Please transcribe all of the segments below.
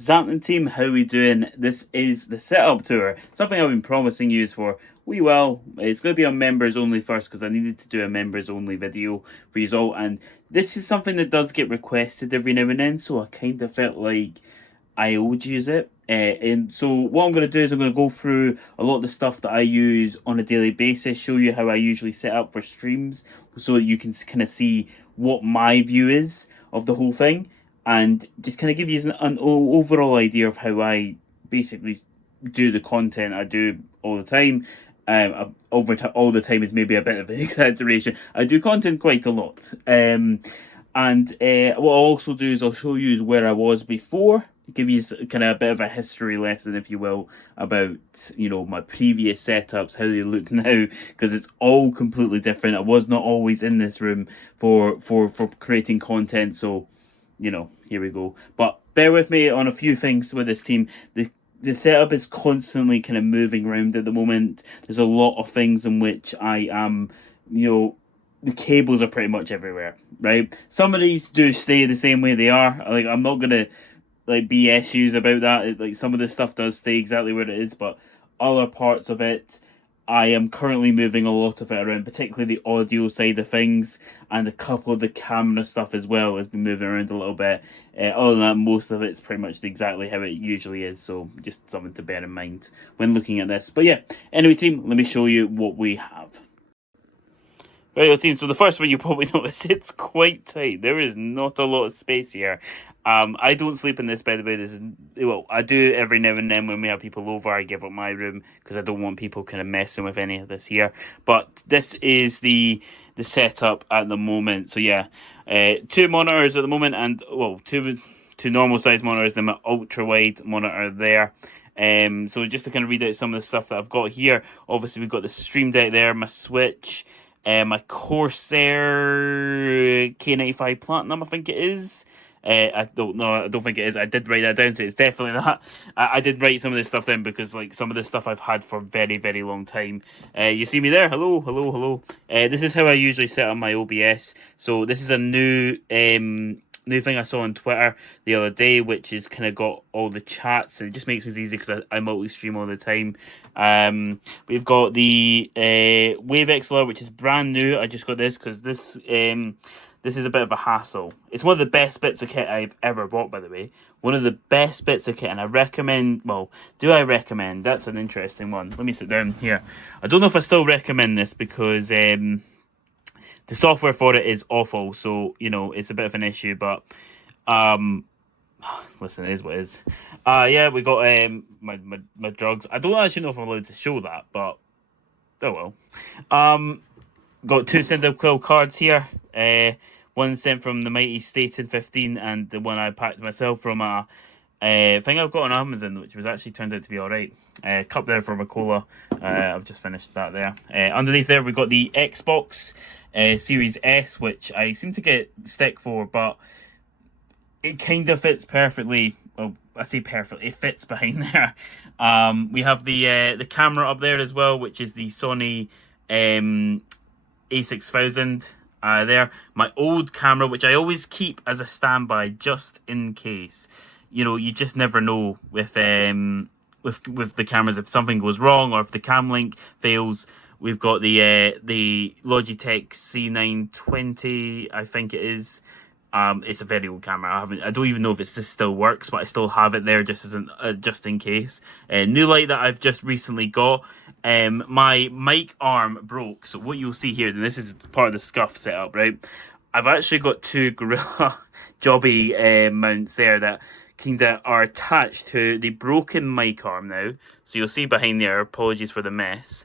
Zapman team, how we doing? This is the setup tour. Something I've been promising you for wee while. It's going to be on members only first because I needed to do a members only video for you all. And this is something that does get requested every now and then, so I kind of felt like I owed you it. And so what I'm going to do is I'm going to go through a lot of the stuff that I use on a daily basis, show you how I usually set up for streams so that you can kind of see what my view is of the whole thing, and just kind of give you an overall idea of how I basically do the content I do all the time. All the time is maybe a bit of an exaggeration. I do content quite a lot. And what I'll also do is I'll show you where I was before, give you kind of a bit of a history lesson, if you will, about, you know, my previous setups, how they look now, because it's all completely different. I was not always in this room for creating content, so, you know, here we go. But bear with me on a few things with this team. The setup is constantly kind of moving around at the moment. There's a lot of things in which I am, you know, the cables are pretty much everywhere, right? Some of these do stay the same way they are. Like, I'm not gonna like BS you about that. Like, some of the stuff does stay exactly where it is, but other parts of it, I am currently moving a lot of it around, particularly the audio side of things, and a couple of the camera stuff as well has been moving around a little bit. Other than that, most of it's pretty much exactly how it usually is, so just something to bear in mind when looking at this. But yeah, anyway team, let me show you what we have. Right, team, so the first one you probably notice, it's quite tight. There is not a lot of space here. I don't sleep in this, by the way. Well, I do every now and then when we have people over. I give up my room because I don't want people kind of messing with any of this here. But this is the setup at the moment. So yeah, two monitors at the moment, and well, two normal size monitors, then my ultra-wide monitor there. So just to kind of read out some of the stuff that I've got here. Obviously, we've got the Stream Deck there, my Switch, my Corsair K95 Platinum, I think it is. I don't know. I don't think it is. I did write that down, so it's definitely that. I did write some of this stuff down because, like, some of this stuff I've had for a very, very long time. You see me there? Hello, hello, hello. This is how I usually set up my OBS. So this is a new thing I saw on Twitter the other day, which is kind of got all the chats, and it just makes it easy because I multi-stream all the time. We've got the Wave XLR, which is brand new. I just got this because this is a bit of a hassle. It's one of the best bits of kit I've ever bought, by the way. One of the best bits of kit, and I recommend... Well, do I recommend? That's an interesting one. Let me sit down here. I don't know if I still recommend this because the software for it is awful. So, you know, it's a bit of an issue, but... listen, it is what it is. Yeah, we got my drugs. I don't actually know if I'm allowed to show that, but... Oh, well. Got two Cyndaquil cards here. One sent from the mighty Staten 15, and the one I packed myself from a thing I've got on Amazon, which was actually turned out to be alright. Cup there for my cola. I've just finished that there. Underneath there, we got the Xbox Series S, which I seem to get stick for, but it kind of fits perfectly. Well, I say perfectly, it fits behind there. We have the camera up there as well, which is the Sony A6000 there. My old camera, which I always keep as a standby just in case. You know, you just never know with the cameras if something goes wrong or if the Cam Link fails. We've got the Logitech G920, I think it is. It's a very old camera. I don't even know if this still works, but I still have it there just just in case. New light that I've just recently got. My mic arm broke, so what you'll see here, and this is part of the scuff setup, right? I've actually got two Gorilla Joby mounts there that kind of are attached to the broken mic arm now. So you'll see behind there. Apologies for the mess.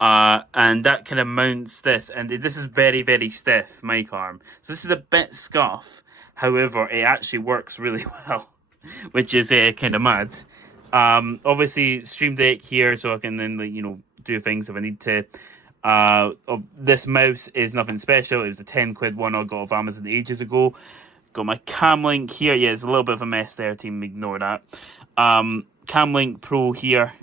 And that kind of mounts this, and this is very, very stiff mic arm. So this is a bit scuff. However, it actually works really well, which is kind of mad. Obviously, Stream Deck here, so I can then, like, you know, do things if I need to. This mouse is nothing special. It was a 10 quid one I got off Amazon ages ago. Got my Cam Link here. Yeah, it's a little bit of a mess there, team. Ignore that. Cam Link Pro here.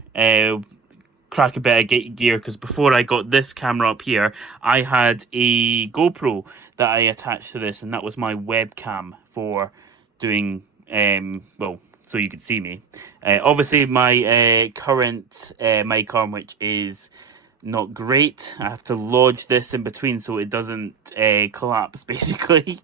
Crack a bit of gear, because before I got this camera up here, I had a GoPro that I attached to this, and that was my webcam for doing well, so you can see me. Obviously, my current mic arm, which is not great. I have to lodge this in between so it doesn't collapse, basically.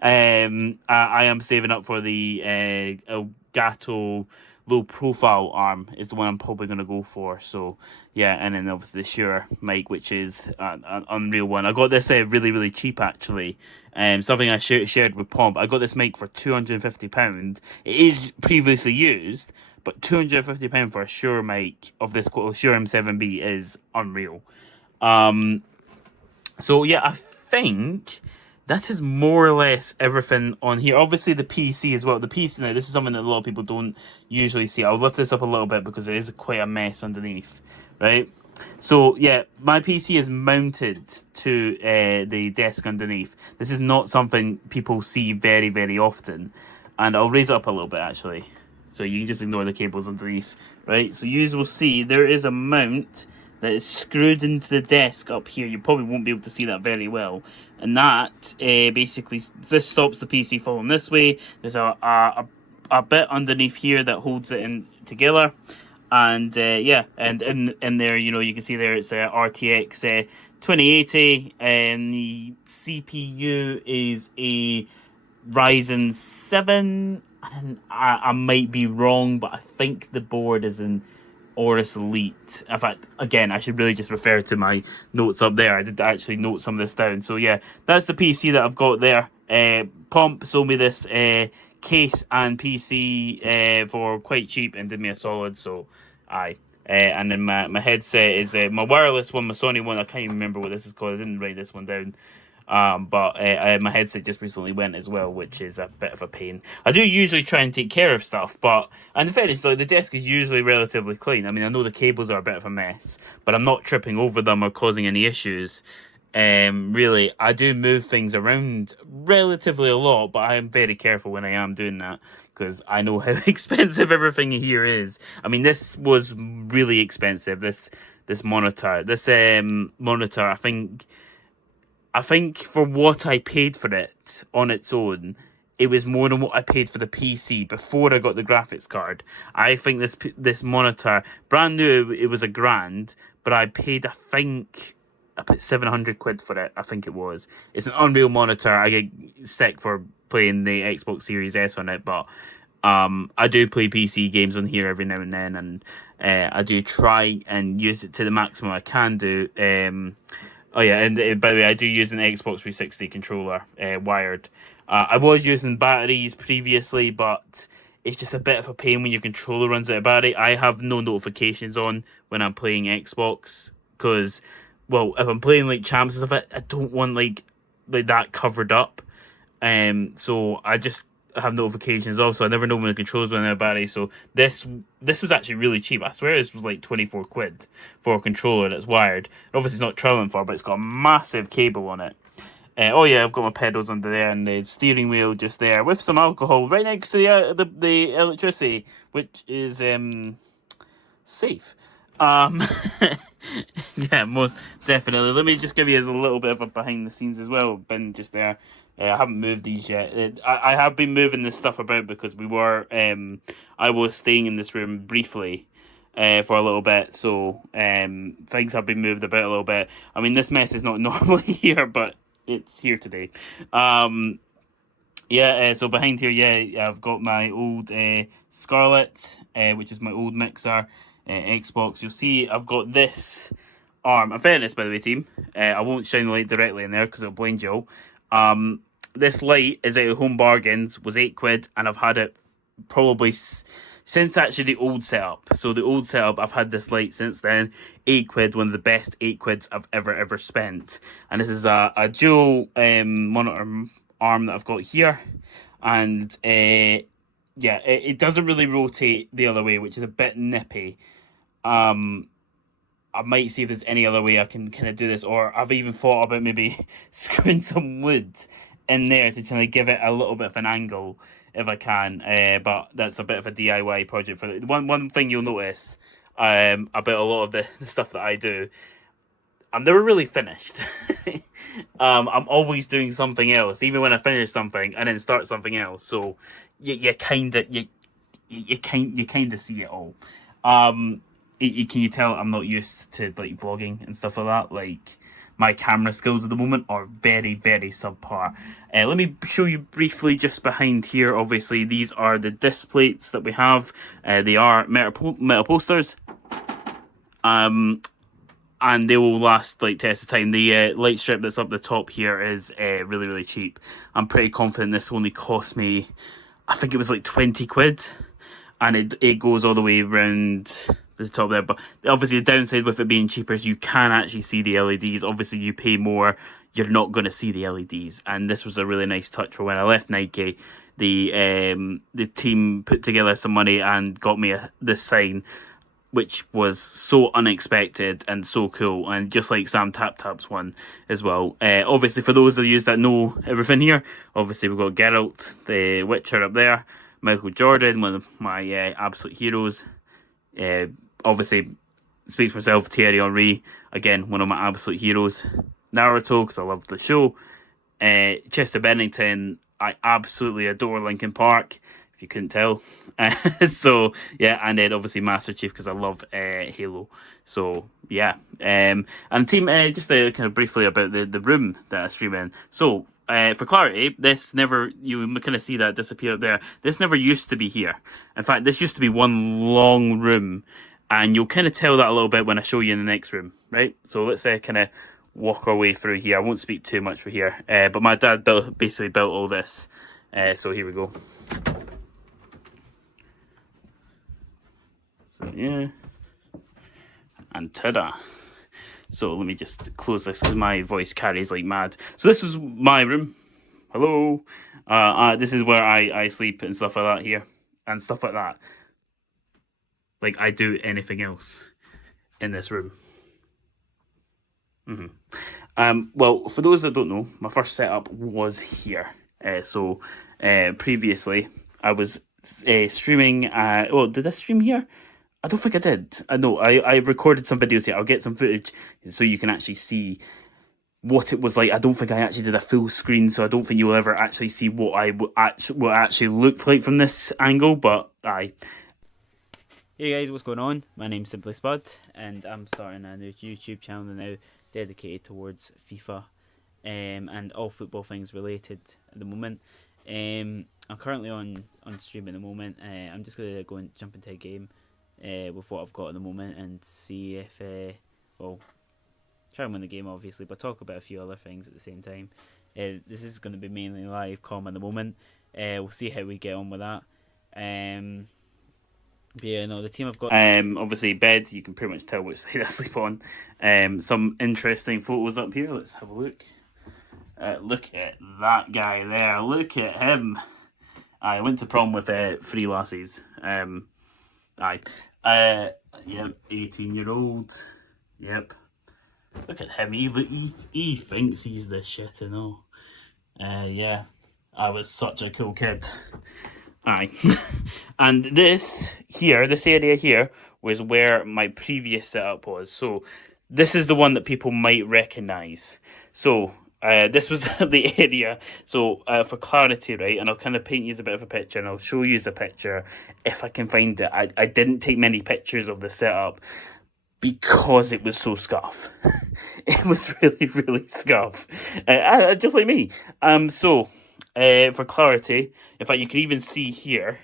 I am saving up for the Elgato low profile arm is the one I'm probably going to go for. So yeah, and then obviously the Shure mic, which is an unreal one. I got this really cheap, actually. Something I shared with Pomp. I got this mic for £250. It is previously used, but £250 for a Shure mic of this Shure M7B is unreal. So yeah, I think that is more or less everything on here. Obviously the PC as well. The PC now, this is something that a lot of people don't usually see. I'll lift this up a little bit because it is quite a mess underneath, right? So yeah, my PC is mounted to the desk underneath. This is not something people see very often. And I'll raise it up a little bit, actually. So you can just ignore the cables underneath, right? So you will see there is a mount that is screwed into the desk up here. You probably won't be able to see that very well. And that basically, this stops the PC falling this way. There's a bit underneath here that holds it in together. And yeah, and in there, you know, you can see there it's a RTX 2080, and the CPU is a Ryzen 7. And I might be wrong, but I think the board is an Aorus Elite. In fact, again, I should really just refer to my notes up there. I did actually note some of this down. So yeah, that's the PC that I've got there. Pomp sold me this case and PC for quite cheap and did me a solid. So aye. And then my headset is my wireless one, my Sony one. I can't even remember what this is called. I didn't write this one down. But my headset just recently went as well, which is a bit of a pain. I do usually try and take care of stuff, but and in fairness, the desk is usually relatively clean. I mean, I know the cables are a bit of a mess, but I'm not tripping over them or causing any issues. Really, I do move things around relatively a lot, but I am very careful when I am doing that because I know how expensive everything here is. I mean, this was really expensive. This monitor, I think for what I paid for it on its own, it was more than what I paid for the PC before I got the graphics card. I think this monitor, brand new, it was £1,000, but I paid, I think, I put 700 quid for it. I think it was. It's an unreal monitor. I get stick for playing the Xbox Series S on it, but I do play PC games on here every now and then, and I do try and use it to the maximum I can do. Oh yeah, and by the way, I do use an Xbox 360 controller, wired. I was using batteries previously, but it's just a bit of a pain when your controller runs out of battery. I have no notifications on when I'm playing Xbox, because, well, if I'm playing like champs and stuff, I don't want like that covered up. So I just have notifications off, so I never know when the controller's running out of battery. So this was actually really cheap. I swear this was like 24 quid for a controller that's wired. Obviously it's not traveling far, but it's got a massive cable on it. Oh yeah, I've got my pedals under there and the steering wheel just there with some alcohol right next to the electricity, which is safe. Yeah, most definitely. Let me just give you a little bit of a behind the scenes as well. Been just there. I haven't moved these yet. I have been moving this stuff about because I was staying in this room briefly for a little bit, so things have been moved about a little bit. I mean, this mess is not normally here, but it's here today. Yeah, so behind here, yeah, I've got my old Scarlett, which is my old mixer, Xbox. You'll see I've got this arm. In fairness, by the way, team, I won't shine the light directly in there because it'll blind you all. This light is out of Home Bargains, was £8, and I've had it probably since actually the old setup. So the old setup, I've had this light since then. £8, one of the best £8 I've ever spent. And this is a dual monitor arm that I've got here, and yeah, it doesn't really rotate the other way, which is a bit nippy. I might see if there's any other way I can kind of do this, or I've even thought about maybe screwing some wood in there to kind of give it a little bit of an angle if I can, but that's a bit of a DIY project. For one thing you'll notice about a lot of the stuff that I do, I'm never really finished. I'm always doing something else, even when I finish something and then start something else. So you kind of you kind of see it all. Can you tell I'm not used to like vlogging and stuff like that? Like my camera skills at the moment are very subpar. Let me show you briefly just behind here. Obviously, these are the disc plates that we have. They are metal posters. And they will last like test of time. The light strip that's up the top here is really cheap. I'm pretty confident this only cost me, I think it was like 20 quid, and it goes all the way around the top there. But obviously the downside with it being cheaper is you can actually see the LEDs. Obviously you pay more, you're not going to see the LEDs, and this was a really nice touch for when I left Nike. The team put together some money and got me this sign, which was so unexpected and so cool, and just like Sam Tap's one as well. Obviously, for those of you that know everything here, obviously we've got Geralt, the Witcher up there, Michael Jordan, one of my absolute heroes. Obviously, speaks for himself, Thierry Henry, again, one of my absolute heroes. Naruto, because I love the show. Chester Bennington, I absolutely adore Linkin Park, if you couldn't tell. So yeah, and then obviously Master Chief, because I love Halo. So yeah, and team, just kind of briefly about the room that I stream in. So for clarity, this never, you kind of see that disappear up there. This never used to be here. In fact, this used to be one long room, and you'll kind of tell that a little bit when I show you in the next room, right? So let's kind of walk our way through here. I won't speak too much for here, but my dad basically built all this. So here we go. So yeah, and ta-da. So let me just close this because my voice carries like mad. So this was my room. Hello. This is where I sleep and stuff like that here, and stuff like that. Like I do anything else in this room. Well, for those that don't know, my first setup was here. Previously I was streaming. Oh, did I stream here? I don't think I did. I know I recorded some videos here. I'll get some footage so you can actually see what it was like. I don't think I actually did a full screen, so I don't think you'll ever actually see what what actually looked like from this angle. But aye. Hey guys, what's going on? My name's Simply Spud, and I'm starting a new YouTube channel now dedicated towards FIFA and all football things related at the moment. I'm currently on stream at the moment. I'm just going to go and jump into a game with what I've got at the moment and see if, well, try and win the game obviously, but talk about a few other things at the same time. This is going to be mainly live comm at the moment. We'll see how we get on with that. But yeah, no, the team I've got, obviously bed, you can pretty much tell which side I sleep on. Some interesting photos up here, let's have a look. Look at that guy there, look at him. I went to prom with 3 lassies. Yep, 18-year-old. Yep. Look at him, he thinks he's the shit and all. Yeah, I was such a cool kid. Aye. And this area here was where my previous setup was. So this is the one that people might recognise. So this was the area. So for clarity, right, and I'll kind of paint you a bit of a picture, and I'll show you a picture if I can find it. I didn't take many pictures of the setup because it was so scuff. It was really scuff. Just like me. For clarity, in fact, you can even see here,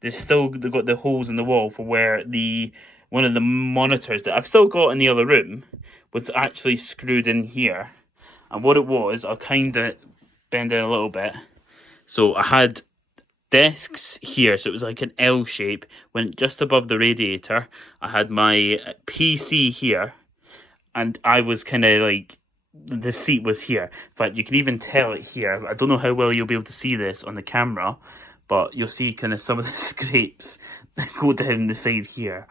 they've got the holes in the wall for where one of the monitors that I've still got in the other room was actually screwed in here. And what it was, I'll kind of bend it a little bit. So I had desks here, so it was like an L shape, went just above the radiator. I had my PC here, and I was kind of like, the seat was here. In fact, you can even tell it here. I don't know how well you'll be able to see this on the camera, but you'll see kind of some of the scrapes that go down the side here,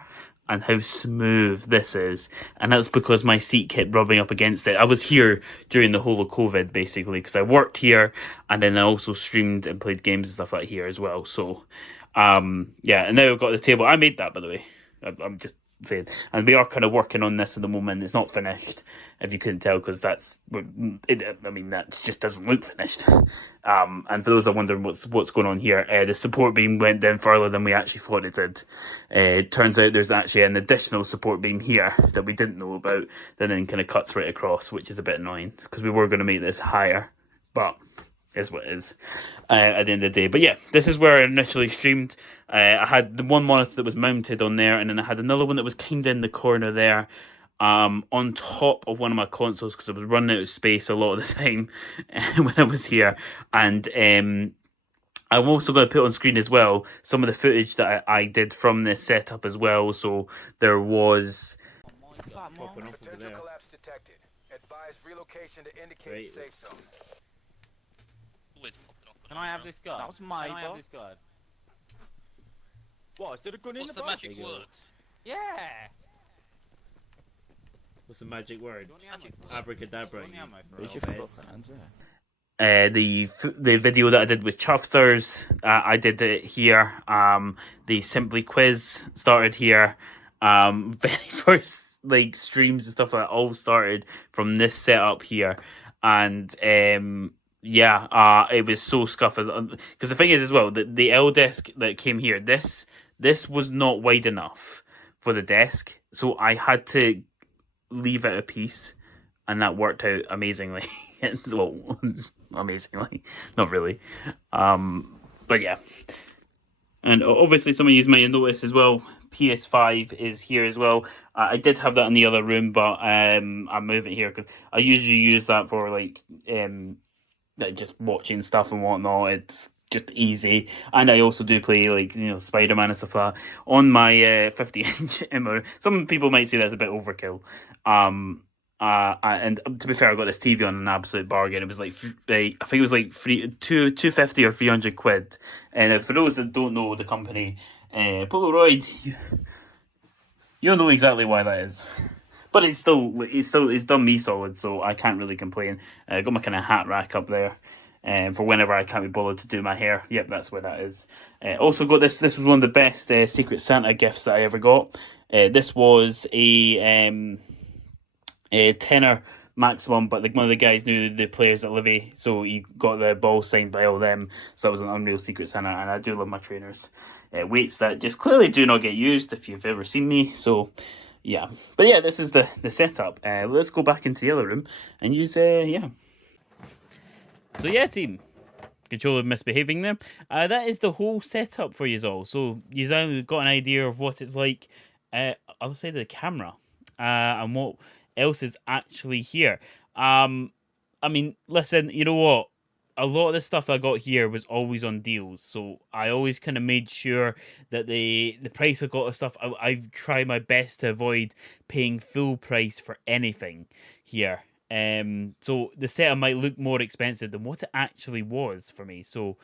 and how smooth this is. And that's because my seat kept rubbing up against it. I was here during the whole of COVID, basically, because I worked here, and then I also streamed and played games and stuff like here as well. So, yeah, and now I've got the table. I made that, by the way. I'm just saying. And we are kind of working on this at the moment. It's not finished, if you couldn't tell, because that just doesn't look finished. And for those that are wondering what's going on here, the support beam went down further than we actually thought it did. It turns out there's actually an additional support beam here that we didn't know about, that then kind of cuts right across, which is a bit annoying, because we were going to make this higher, but is what it is at the end of the day. But yeah, this is where I initially streamed. I had the one monitor that was mounted on there, and then I had another one that was kind of in the corner there, on top of one of my consoles, because I was running out of space a lot of the time when I was here. And I'm also going to put on screen as well some of the footage that I did from this setup as well. So there was potential collapse detected. Advise relocation to indicate safe zone. Can I have this gun? That was my Can I have this gun? What? Is there a gun in What's the the box? magic word? Yeah! What's the magic word? Magic word. Abracadabra. Where's your fucking hands? The video that I did with Chuffsters, I did it here. The Simply Quiz started here. Very first like streams and stuff like that all started from this setup here, and it was so scuffed. Because the thing is as well, the L desk that came here, this was not wide enough for the desk, so I had to leave it a piece, and that worked out amazingly. Well, amazingly, not really, but yeah. And obviously some of you might have noticed as well, PS5 is here as well. I did have that in the other room, but I moved it here because I usually use that for like just watching stuff and whatnot. It's just easy, and I also do play like Spider-Man and stuff like that on my 50-inch MO. Some people might say that's a bit overkill. And to be fair, I got this TV on an absolute bargain. It was like I think it was like 250 or 300 quid. And for those that don't know the company, Polaroid, you'll know exactly why that is. But it's done me solid, so I can't really complain. I got my kind of hat rack up there, for whenever I can't be bothered to do my hair. Yep, that's where that is. Also got this. This was one of the best Secret Santa gifts that I ever got. This was a tenner maximum, but one of the guys knew the players at Livy, so he got the ball signed by all them. So that was an unreal Secret Santa, and I do love my trainers. Weights that just clearly do not get used if you've ever seen me. So yeah, but yeah, this is the setup. Let's go back into the other room and use So yeah, team. Controller misbehaving there. That is the whole setup for you all. So you've now got an idea of what it's like other side of the camera, and what else is actually here. I mean, listen, you know what? A lot of the stuff I got here was always on deals, so I always kind of made sure that the price I got of stuff, I've tried my best to avoid paying full price for anything here. So the setup might look more expensive than what it actually was for me. So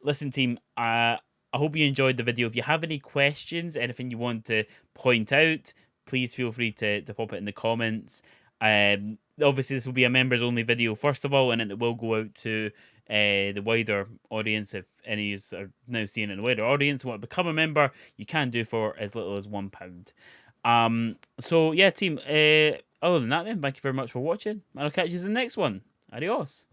listen, team, I hope you enjoyed the video. If you have any questions, anything you want to point out, please feel free to pop it in the comments. Obviously, this will be a members only video first of all, and then it will go out to the wider audience. If any of you are now seeing it in the wider audience and want to become a member, you can do for as little as £1. So yeah, team. Other than that, then, thank you very much for watching, and I'll catch you in the next one. Adios.